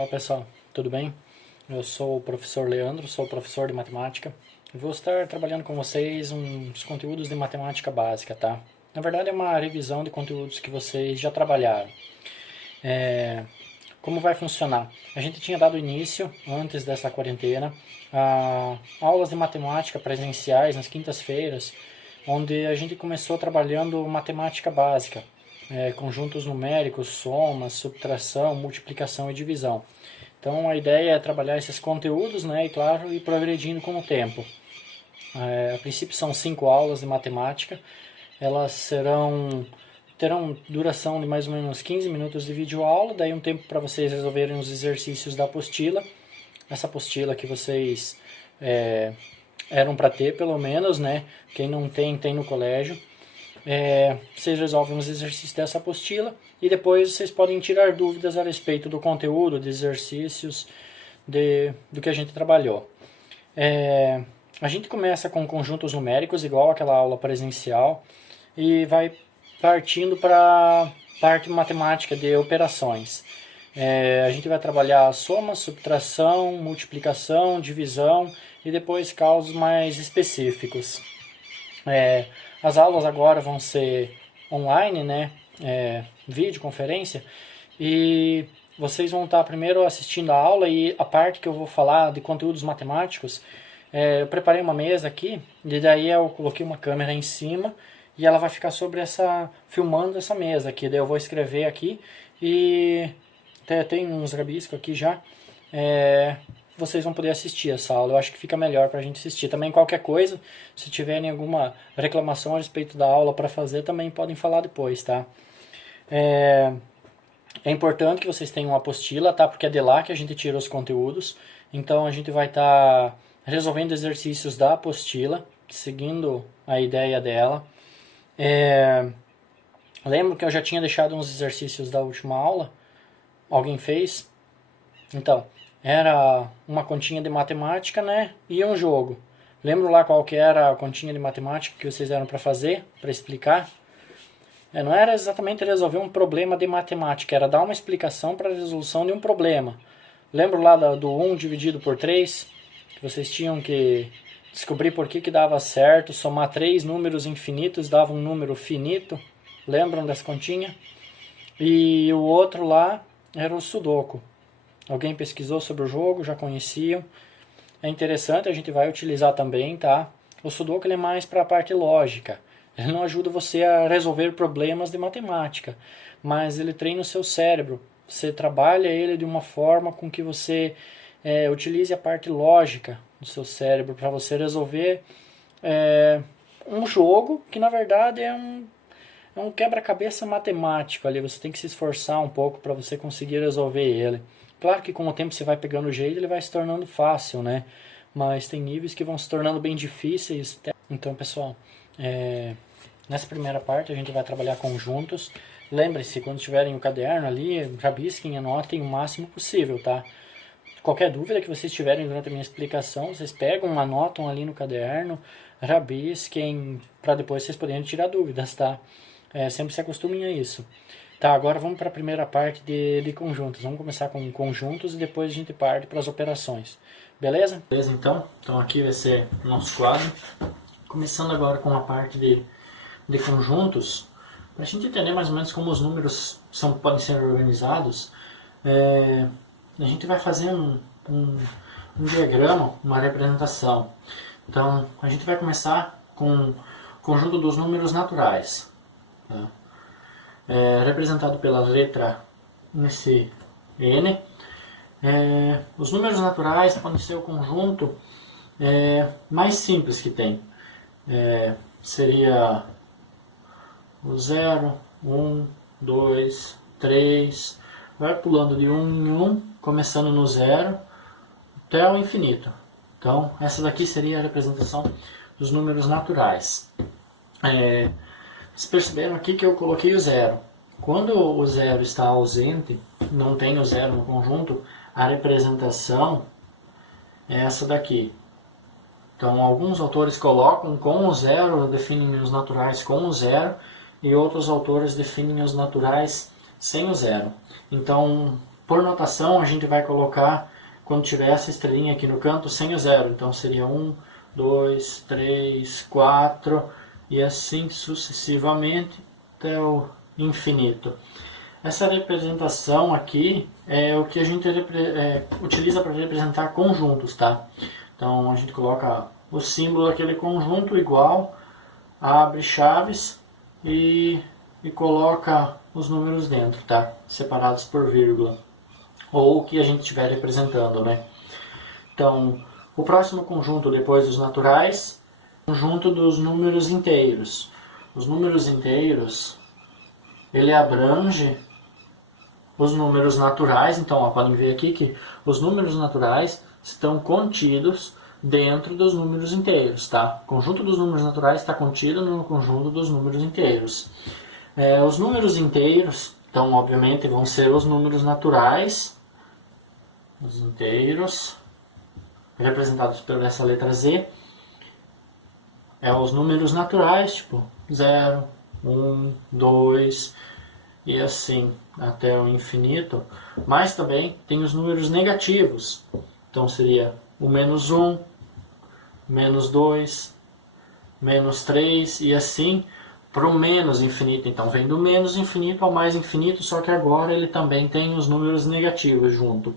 Olá pessoal, tudo bem? Eu sou o professor Leandro, sou professor de matemática e vou estar trabalhando com vocês uns conteúdos de matemática básica, tá? Na verdade é uma revisão de conteúdos que vocês já trabalharam. Como vai funcionar? A gente tinha dado início, antes dessa quarentena, a aulas de matemática presenciais nas quintas-feiras, onde a gente começou trabalhando matemática básica, conjuntos numéricos, somas, subtração, multiplicação e divisão. Então a ideia é trabalhar esses conteúdos, né, e claro, ir progredindo com o tempo. A princípio são 5 aulas de matemática, elas terão duração de mais ou menos 15 minutos de videoaula, daí um tempo para vocês resolverem os exercícios da apostila. Essa apostila que vocês eram para ter pelo menos, né? Quem não tem, tem no colégio. Vocês resolvem os exercícios dessa apostila e depois vocês podem tirar dúvidas a respeito do conteúdo, de exercícios, do que a gente trabalhou. A gente começa com conjuntos numéricos, igual aquela aula presencial, e vai partindo para a parte matemática de operações. A gente vai trabalhar soma, subtração, multiplicação, divisão e depois cálculos mais específicos. As aulas agora vão ser online, né? Videoconferência, e vocês vão estar primeiro assistindo a aula e a parte que eu vou falar de conteúdos matemáticos. Eu preparei uma mesa aqui e daí eu coloquei uma câmera em cima e ela vai ficar filmando essa mesa aqui. Daí eu vou escrever aqui e até tem uns rabiscos aqui já. Vocês vão poder assistir essa aula. Eu acho que fica melhor para a gente assistir. Também qualquer coisa, se tiverem alguma reclamação a respeito da aula para fazer, também podem falar depois, tá? É importante que vocês tenham uma apostila, tá? Porque é de lá que a gente tira os conteúdos. Então a gente vai estar resolvendo exercícios da apostila, seguindo a ideia dela. Lembro que eu já tinha deixado uns exercícios da última aula. Alguém fez? Então, era uma continha de matemática, né? E um jogo. Lembro lá qual que era a continha de matemática que vocês eram para fazer, para explicar? Não era exatamente resolver um problema de matemática, era dar uma explicação para a resolução de um problema. Lembro lá do 1 dividido por 3, que vocês tinham que descobrir por que dava certo, somar 3 números infinitos dava um número finito. Lembram dessa continha? E o outro lá era o Sudoku. Alguém pesquisou sobre o jogo, já conheciam. É interessante, a gente vai utilizar também, tá? O Sudoku ele é mais para a parte lógica. Ele não ajuda você a resolver problemas de matemática, mas ele treina o seu cérebro. Você trabalha ele de uma forma com que você utilize a parte lógica do seu cérebro para você resolver um jogo que na verdade é um quebra-cabeça matemático ali. Você tem que se esforçar um pouco para você conseguir resolver ele. Claro que com o tempo você vai pegando o jeito, ele vai se tornando fácil, né? Mas tem níveis que vão se tornando bem difíceis. Então, pessoal, nessa primeira parte a gente vai trabalhar conjuntos. Lembre-se, quando tiverem o caderno ali, rabisquem, anotem o máximo possível, tá? Qualquer dúvida que vocês tiverem durante a minha explicação, vocês pegam, anotam ali no caderno, rabisquem, para depois vocês poderem tirar dúvidas, tá? Sempre se acostumem a isso. Tá, agora vamos para a primeira parte de conjuntos. Vamos começar com conjuntos e depois a gente parte para as operações. Beleza? Beleza, então. Então aqui vai ser o nosso quadro. Começando agora com a parte de conjuntos. Para a gente entender mais ou menos como os números podem ser organizados, a gente vai fazer um diagrama, uma representação. Então a gente vai começar com o conjunto dos números naturais. Tá? Representado pela letra nesse N. Os números naturais podem ser o conjunto mais simples que tem. Seria o 0, 1, 2, 3, vai pulando de 1 em 1, começando no 0 até o infinito. Então essa daqui seria a representação dos números naturais. Vocês perceberam aqui que eu coloquei o 0. Quando o 0 está ausente, não tem o 0 no conjunto, a representação é essa daqui. Então alguns autores colocam com o 0, definem os naturais com o 0, e outros autores definem os naturais sem o 0. Então por notação, a gente vai colocar, quando tiver essa estrelinha aqui no canto, sem o zero. Então seria 1, 2, 3, 4 e assim sucessivamente até o infinito. Essa representação aqui é o que a gente utiliza para representar conjuntos, tá? Então a gente coloca o símbolo daquele conjunto igual, abre chaves e coloca os números dentro, tá? Separados por vírgula. Ou o que a gente estiver representando, né? Então, o próximo conjunto depois dos naturais, conjunto dos números inteiros. Os números inteiros, ele abrange os números naturais. Então, ó, podem ver aqui que os números naturais estão contidos dentro dos números inteiros, tá? O conjunto dos números naturais está contido no conjunto dos números inteiros. Os números inteiros, então, obviamente, vão ser os números naturais, os inteiros, representados por essa letra Z. Os números naturais, tipo 0, 1, 2 e assim até o infinito. Mas também tem os números negativos. Então seria o menos 1, menos 2, menos 3 e assim para o menos infinito. Então vem do menos infinito ao mais infinito, só que agora ele também tem os números negativos junto.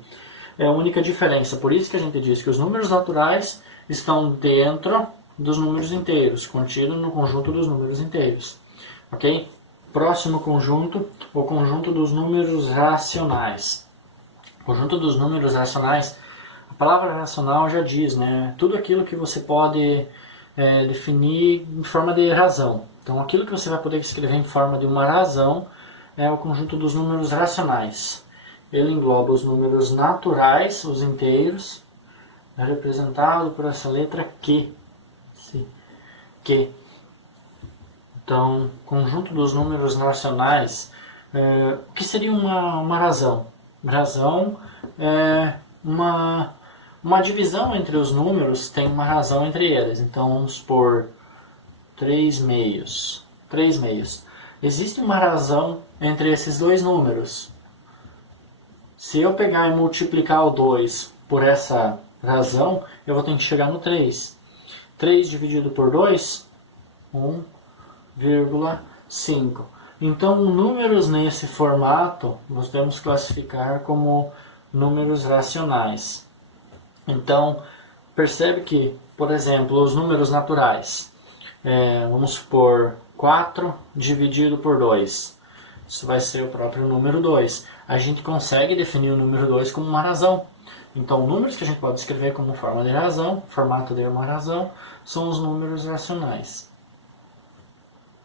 É a única diferença. Por isso que a gente diz que os números naturais estão dentro dos números inteiros, contido no conjunto dos números inteiros. Ok? Próximo conjunto, o conjunto dos números racionais. O conjunto dos números racionais, a palavra racional já diz, né? Tudo aquilo que você pode definir em forma de razão. Então, aquilo que você vai poder escrever em forma de uma razão é o conjunto dos números racionais. Ele engloba os números naturais, os inteiros, representado por essa letra Q. Q. Então, conjunto dos números racionais, o que seria uma razão? Razão é uma divisão entre os números, tem uma razão entre eles. Então, vamos supor 3 meios. 3 meios. Existe uma razão entre esses dois números. Se eu pegar e multiplicar o 2 por essa razão, eu vou ter que chegar no 3. 3 dividido por 2, 1,5. Então, números nesse formato, nós devemos classificar como números racionais. Então, percebe que, por exemplo, os números naturais, vamos supor 4 dividido por 2. Isso vai ser o próprio número 2. A gente consegue definir o número 2 como uma razão. Então, números que a gente pode escrever como forma de razão, formato de uma razão, são os números racionais.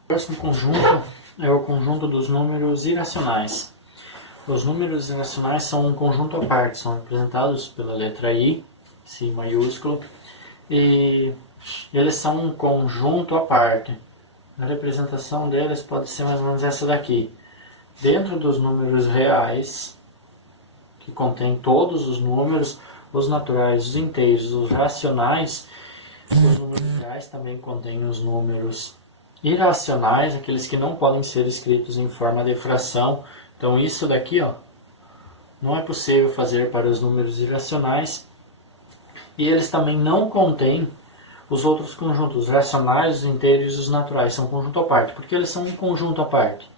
O próximo conjunto é o conjunto dos números irracionais. Os números irracionais são um conjunto à parte, são representados pela letra I, I maiúsculo, e eles são um conjunto à parte. A representação deles pode ser mais ou menos essa daqui. Dentro dos números reais, que contém todos os números, os naturais, os inteiros, os racionais, os números reais também contêm os números irracionais, aqueles que não podem ser escritos em forma de fração. Então isso daqui, ó, não é possível fazer para os números irracionais. E eles também não contêm os outros conjuntos, os racionais, os inteiros e os naturais. São um conjunto à parte. Por que eles são um conjunto à parte?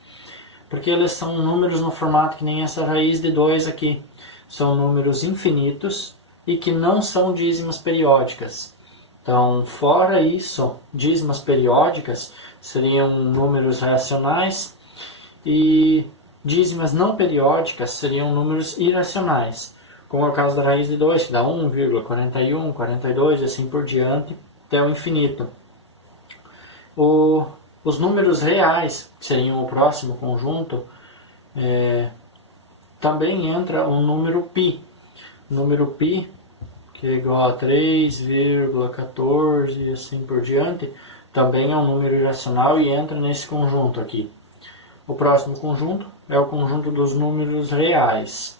Porque eles são números no formato que nem essa raiz de 2 aqui. São números infinitos e que não são dízimas periódicas. Então, fora isso, dízimas periódicas seriam números racionais e dízimas não periódicas seriam números irracionais, como é o caso da raiz de 2, que dá 1,41, 42 e assim por diante, até o infinito. Os números reais, que seriam o próximo conjunto, também entra o número π. O número π, que é igual a 3,14 e assim por diante, também é um número irracional e entra nesse conjunto aqui. O próximo conjunto é o conjunto dos números reais.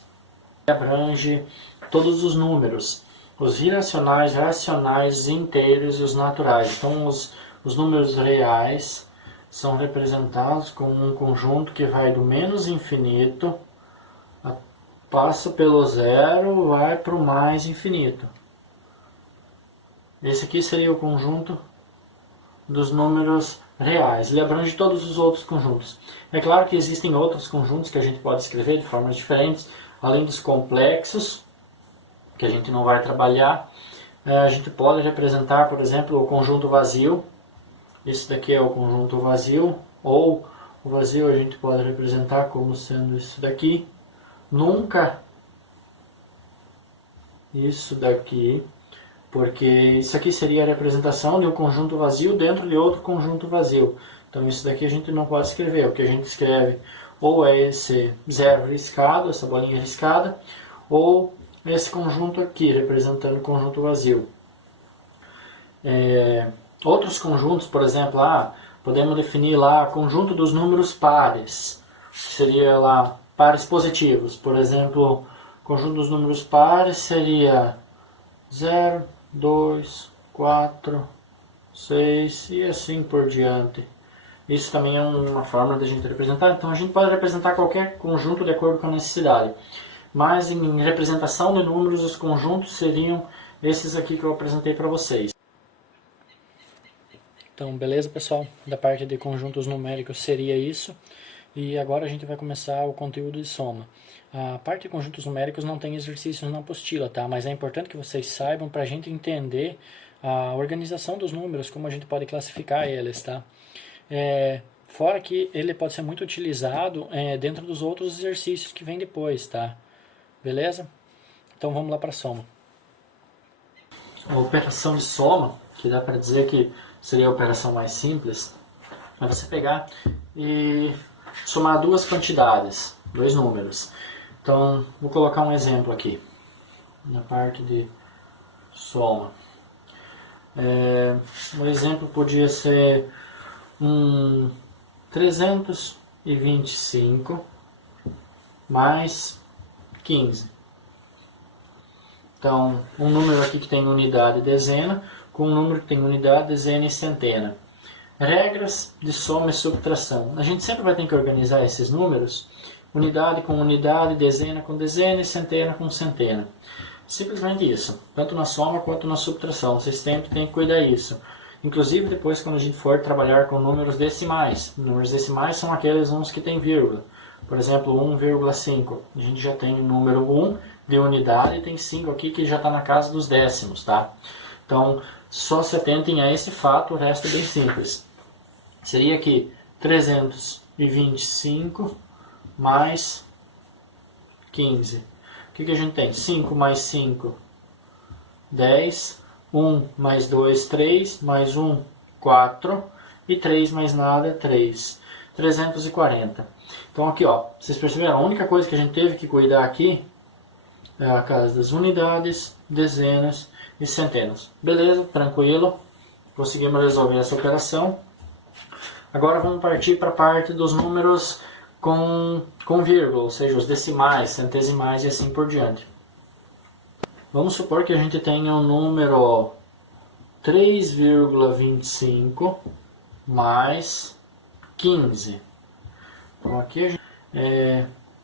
Abrange todos os números, os irracionais, racionais, inteiros e os naturais. Então os números reais são representados como um conjunto que vai do menos infinito passa pelo zero, vai para o mais infinito. Esse aqui seria o conjunto dos números reais. Ele abrange todos os outros conjuntos. É claro que existem outros conjuntos que a gente pode escrever de formas diferentes, além dos complexos, que a gente não vai trabalhar. A gente pode representar, por exemplo, o conjunto vazio. Esse daqui é o conjunto vazio, ou o vazio a gente pode representar como sendo isso daqui. Nunca isso daqui, porque isso aqui seria a representação de um conjunto vazio dentro de outro conjunto vazio. Então isso daqui a gente não pode escrever. O que a gente escreve ou é esse zero riscado, essa bolinha riscada, ou esse conjunto aqui, representando o conjunto vazio. Outros conjuntos, por exemplo, podemos definir lá conjunto dos números pares, que seria lá pares positivos. Por exemplo, conjunto dos números pares seria 0, 2, 4, 6 e assim por diante. Isso também é uma forma de a gente representar. Então a gente pode representar qualquer conjunto de acordo com a necessidade. Mas em representação de números, os conjuntos seriam esses aqui que eu apresentei para vocês. Então, beleza, pessoal? Da parte de conjuntos numéricos seria isso. E agora a gente vai começar o conteúdo de soma. A parte de conjuntos numéricos não tem exercícios na apostila, tá? Mas é importante que vocês saibam para a gente entender a organização dos números, como a gente pode classificar eles, tá? Fora que ele pode ser muito utilizado dentro dos outros exercícios que vem depois, tá? Beleza? Então vamos lá para a soma. A operação de soma, que dá para dizer que seria a operação mais simples, é você pegar e somar duas quantidades, dois números. Então, vou colocar um exemplo aqui, na parte de soma. O exemplo podia ser 325 mais 15. Então, um número aqui que tem unidade e dezena, com um número que tem unidade, dezena e centena. Regras de soma e subtração. A gente sempre vai ter que organizar esses números, unidade com unidade, dezena com dezena e centena com centena. Simplesmente isso, tanto na soma quanto na subtração. Vocês sempre têm que cuidar disso. Inclusive depois quando a gente for trabalhar com números decimais. Números decimais são aqueles uns que tem vírgula. Por exemplo, 1,5. A gente já tem o número 1 de unidade e tem 5 aqui que já está na casa dos décimos, tá? Então, só se atentem a esse fato, o resto é bem simples. Seria aqui 325 mais 15. O que a gente tem? 5 mais 5, 10. 1 mais 2, 3. Mais 1, 4. E 3 mais nada, 3. 340. Então aqui, ó, vocês perceberam? A única coisa que a gente teve que cuidar aqui é a casa das unidades, dezenas e centenas. Beleza? Tranquilo. Conseguimos resolver essa operação. Agora vamos partir para a parte dos números com vírgula, ou seja, os decimais, centesimais e assim por diante. Vamos supor que a gente tenha o número 3,25 mais 15. Então aqui a gente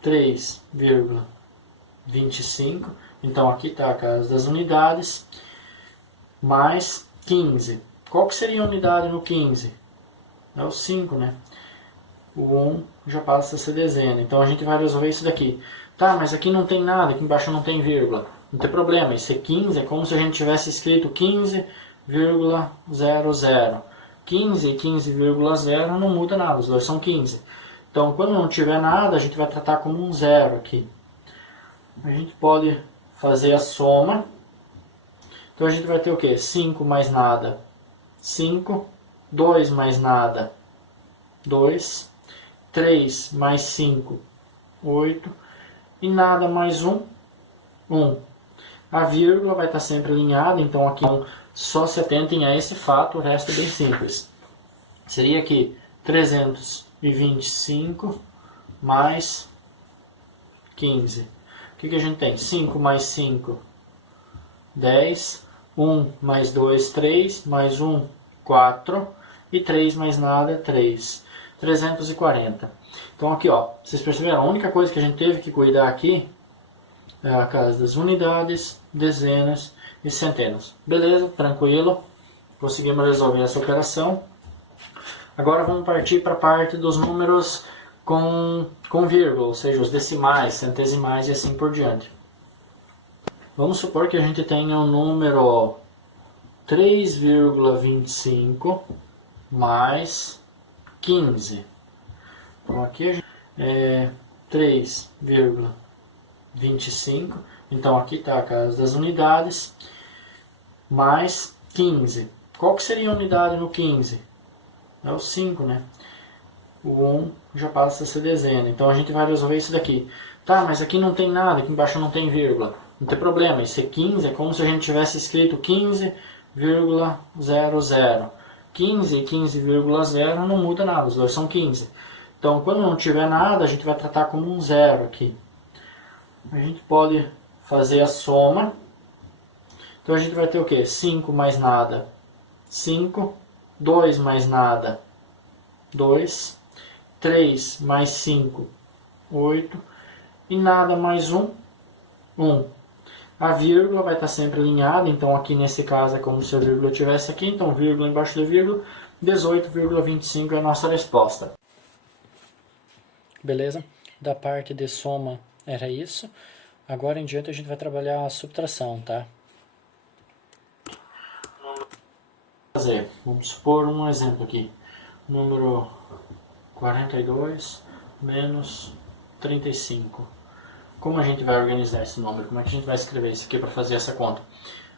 3,25. Então aqui está a casa das unidades mais 15. Qual que seria a unidade no 15? É o 5, né? O 1 já passa a ser dezena. Então a gente vai resolver isso daqui. Tá, mas aqui não tem nada, aqui embaixo não tem vírgula. Não tem problema, esse 15 é como se a gente tivesse escrito 15,00. 15 e 15,0 não muda nada, os dois são 15. Então quando não tiver nada, a gente vai tratar como um zero aqui. A gente pode fazer a soma. Então a gente vai ter o quê? 5 mais nada, 5. 2 mais nada, 2. 3 mais 5, 8. E nada mais 1, 1. A vírgula vai estar sempre alinhada, então aqui só se atentem a esse fato, o resto é bem simples. Seria aqui 325 mais 15. O que a gente tem? 5 mais 5, 10. 1 mais 2, 3. Mais 1, 4. E 3 mais nada, 3. 340. Então aqui, ó, vocês perceberam? A única coisa que a gente teve que cuidar aqui é a casa das unidades, dezenas e centenas. Beleza? Tranquilo? Conseguimos resolver essa operação. Agora vamos partir para a parte dos números com vírgula, ou seja, os decimais, centesimais e assim por diante. Vamos supor que a gente tenha o número 3,25 mais 15. Então aqui a gente 3,25. Então aqui está a casa das unidades mais 15. Qual que seria a unidade no 15? É o 5, né? O 1 já passa a ser dezena. Então a gente vai resolver isso daqui. Tá, mas aqui não tem nada, aqui embaixo não tem vírgula. Não tem problema, esse 15 é como se a gente tivesse escrito 15,00. 15 e 15,0 não muda nada, os dois são 15. Então quando não tiver nada, a gente vai tratar como um zero aqui. A gente pode fazer a soma. Então a gente vai ter o quê? 5 mais nada, 5. 2 mais nada, 2. 3 mais 5, 8. E nada mais 1, 1. A vírgula vai estar sempre alinhada, então aqui nesse caso é como se a vírgula estivesse aqui, então vírgula embaixo da vírgula, 18,25 é a nossa resposta. Beleza? Da parte de soma era isso. Agora em diante a gente vai trabalhar a subtração, tá? Vamos supor um exemplo aqui. Número 42 menos 35. Como a gente vai organizar esse número? Como é que a gente vai escrever isso aqui para fazer essa conta?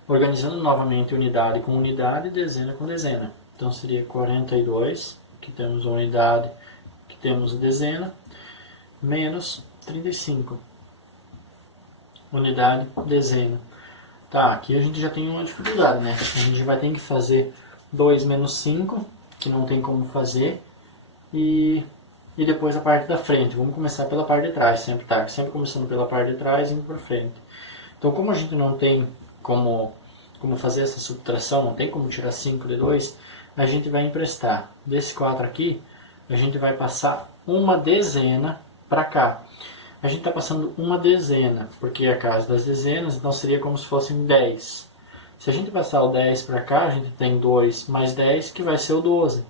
Organizando novamente unidade com unidade, dezena com dezena. Então seria 42, que temos a unidade, que temos a dezena, menos 35. Unidade, dezena. Tá, aqui a gente já tem uma dificuldade, né? A gente vai ter que fazer 2 menos 5, que não tem como fazer, e depois a parte da frente. Vamos começar pela parte de trás, sempre começando pela parte de trás e indo para frente. Então, como a gente não tem como fazer essa subtração, não tem como tirar 5 de 2, a gente vai emprestar desse 4 aqui, a gente vai passar uma dezena para cá. A gente está passando uma dezena, porque é a casa das dezenas, então seria como se fossem 10. Se a gente passar o 10 para cá, a gente tem 2 mais 10, que vai ser o 12.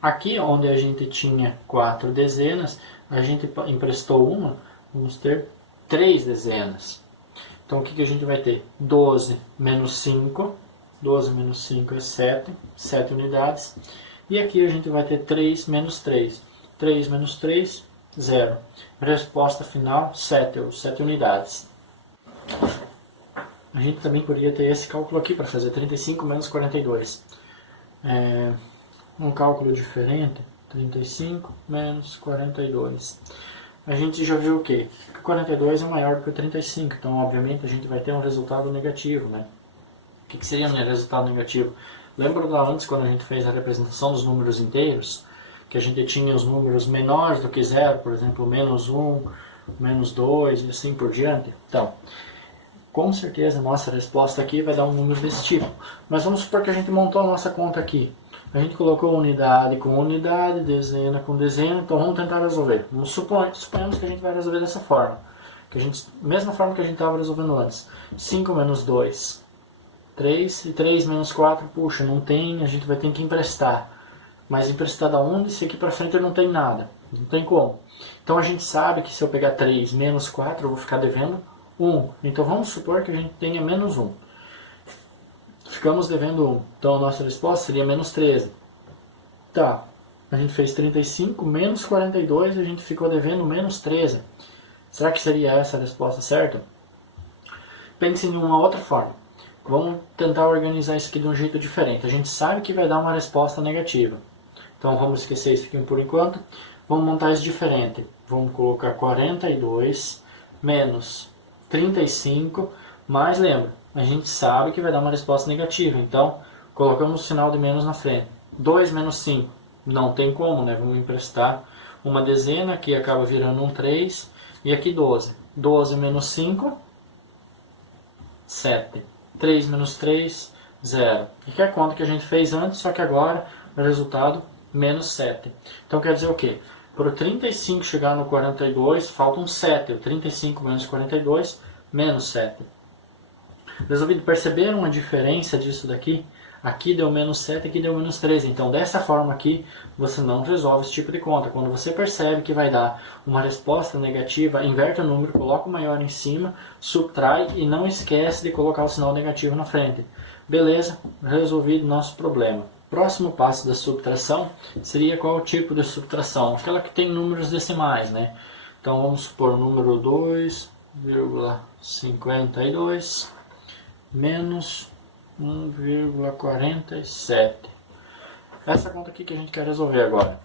Aqui, onde a gente tinha 4 dezenas, a gente emprestou uma, vamos ter 3 dezenas. Então, o que a gente vai ter? 12 menos 5. 12 menos 5 é 7. 7 unidades. E aqui a gente vai ter 3 menos 3. 3 menos 3, 0. Resposta final, 7 unidades. A gente também poderia ter esse cálculo aqui para fazer 35 menos 42. Um cálculo diferente, 35 menos 42. A gente já viu o quê? Que 42 é maior do que o 35, então obviamente a gente vai ter um resultado negativo, né? O que seria um resultado negativo? Lembra lá antes, quando a gente fez a representação dos números inteiros, que a gente tinha os números menores do que zero, por exemplo, menos 1, menos 2 e assim por diante? Então, com certeza a nossa resposta aqui vai dar um número desse tipo. Mas vamos supor que a gente montou a nossa conta aqui. A gente colocou unidade com unidade, dezena com dezena, então vamos tentar resolver. Suponhamos que a gente vai resolver dessa forma. Mesma forma que a gente estava resolvendo antes. 5 menos 2, 3. E 3 menos 4, puxa, não tem, a gente vai ter que emprestar. Mas emprestar da onde? Se aqui para frente não tem nada. Não tem como. Então a gente sabe que se eu pegar 3 menos 4, eu vou ficar devendo 1. Então vamos supor que a gente tenha menos 1. Ficamos devendo 1. Então a nossa resposta seria menos 13. Tá, a gente fez 35 menos 42 e a gente ficou devendo menos 13. Será que seria essa a resposta certa? Pense em uma outra forma. Vamos tentar organizar isso aqui de um jeito diferente. A gente sabe que vai dar uma resposta negativa. Então vamos esquecer isso aqui por enquanto. Vamos montar isso diferente. Vamos colocar 42 menos 35, mas lembra, a gente sabe que vai dar uma resposta negativa, então colocamos o sinal de menos na frente. 2 menos 5, não tem como, né? Vamos emprestar uma dezena, aqui acaba virando um 3, e aqui 12. 12 menos 5, 7. 3 menos 3, 0. E que é a conta que a gente fez antes, só que agora o resultado menos 7. Então quer dizer o quê? Para o 35 chegar no 42, falta um 7. O 35 menos 42 menos 7. Resolvido? Perceberam a diferença disso daqui? Aqui deu menos 7, aqui deu menos 13. Então, dessa forma aqui, você não resolve esse tipo de conta. Quando você percebe que vai dar uma resposta negativa, inverte o número, coloca o maior em cima, subtrai e não esquece de colocar o sinal negativo na frente. Beleza? Resolvido nosso problema. Próximo passo da subtração seria qual tipo de subtração? Aquela que tem números decimais, né? Então, vamos supor o número 2,52 menos 1,47. Essa conta aqui que a gente quer resolver agora.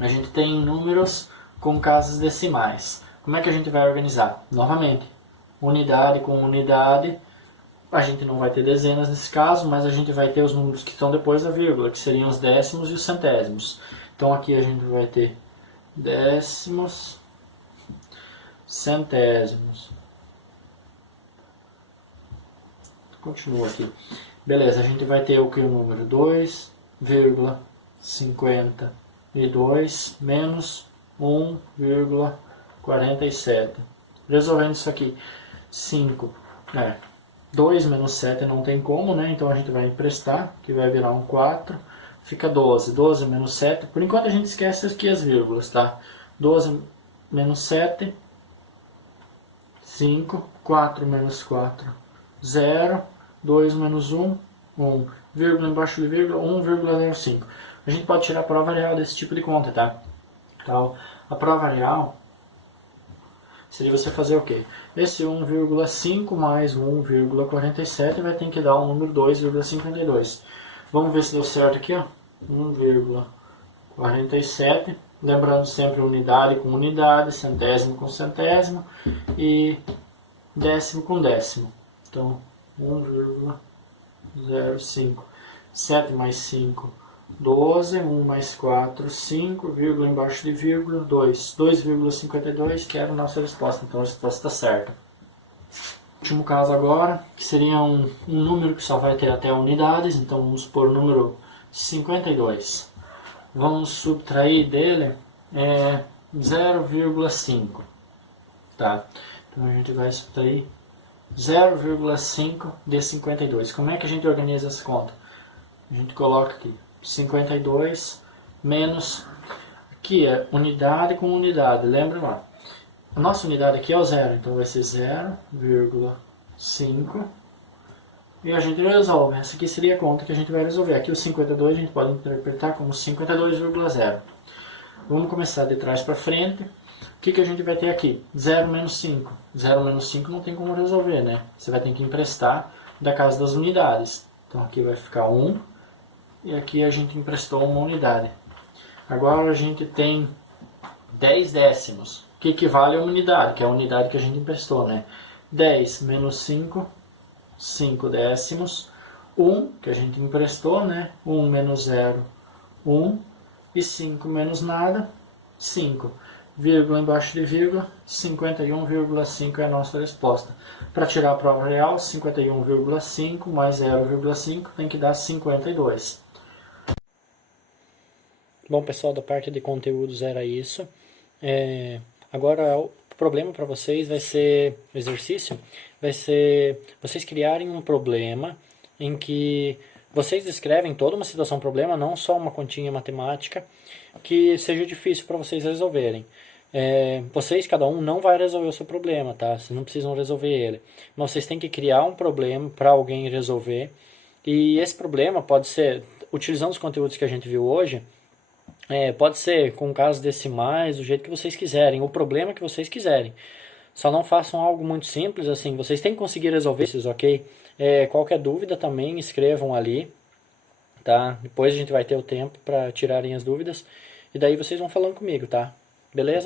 A gente tem números com casas decimais. Como é que a gente vai organizar? Novamente, unidade com unidade. A gente não vai ter dezenas nesse caso, mas a gente vai ter os números que estão depois da vírgula, que seriam os décimos e os centésimos. Então aqui a gente vai ter décimos, centésimos. Continua aqui. Beleza, a gente vai ter o que? O número 2,52 menos 1,47. Resolvendo isso aqui, 2 menos 7 não tem como, né? Então a gente vai emprestar, que vai virar um 4. Fica 12. 12 menos 7. Por enquanto a gente esquece aqui as vírgulas, tá? 12 menos 7, 5. 4 menos 4, 0, 2 menos 1, 1, vírgula embaixo de vírgula, 1,05. A gente pode tirar a prova real desse tipo de conta, tá? Então, a prova real seria você fazer o quê? Esse 1,5 mais 1,47 vai ter que dar o número 2,52. Vamos ver se deu certo aqui, ó. 1,47. Lembrando sempre unidade com unidade, centésimo com centésimo e décimo com décimo. Então, 1,05. 7 mais 5, 12. 1 mais 4, 5. Vírgula embaixo de vírgula, 2. 2,52, que era a nossa resposta. Então, a resposta está certa. Último caso agora, que seria um número que só vai ter até unidades. Então, vamos supor o número 52. Vamos subtrair dele 0,5. Tá? Então, a gente vai subtrair 0,5 de 52. Como é que a gente organiza essa conta? A gente coloca aqui 52 menos, aqui é unidade com unidade, lembra lá. A nossa unidade aqui é o zero, então vai ser 0,5 e a gente resolve. Essa aqui seria a conta que a gente vai resolver. Aqui o 52 a gente pode interpretar como 52,0. Vamos começar de trás para frente. O que a gente vai ter aqui? 0 menos 5. 0 menos 5 não tem como resolver, né? Você vai ter que emprestar da casa das unidades. Então aqui vai ficar 1 e aqui a gente emprestou uma unidade. Agora a gente tem 10 décimos, que equivale a uma unidade, que é a unidade que a gente emprestou, né? 10 menos 5, 5 décimos. 1, que a gente emprestou, né? 1 menos 0, 1. E 5 menos nada, 5. Vírgula embaixo de vírgula, 51,5 é a nossa resposta. Para tirar a prova real, 51,5 mais 0,5 tem que dar 52. Bom, pessoal, da parte de conteúdos era isso. Agora, o problema para vocês vai ser, o exercício, vai ser vocês criarem um problema em que vocês descrevem toda uma situação problema, não só uma continha matemática, que seja difícil para vocês resolverem. Vocês, cada um, não vai resolver o seu problema, tá? Vocês não precisam resolver ele. Mas vocês têm que criar um problema para alguém resolver. E esse problema pode ser, utilizando os conteúdos que a gente viu hoje, pode ser com casos decimais, do jeito que vocês quiserem, o problema que vocês quiserem. Só não façam algo muito simples, assim, vocês têm que conseguir resolver esses, ok? Qualquer dúvida também escrevam ali, tá? Depois a gente vai ter o tempo para tirarem as dúvidas, e daí vocês vão falando comigo, tá? Beleza?